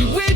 you.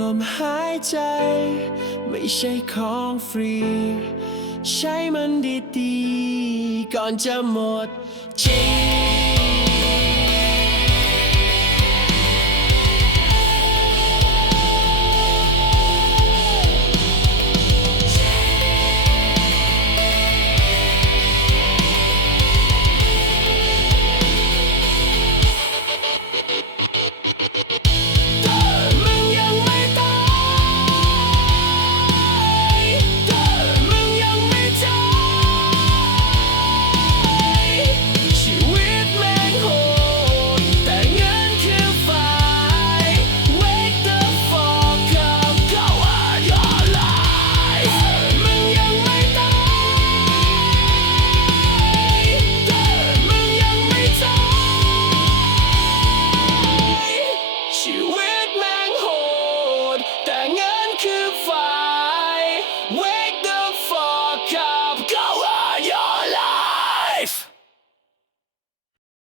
ลมหายใจ ไม่ใช่ของฟรี ใช้มันดีๆ ก่อนจะหมดชีวิต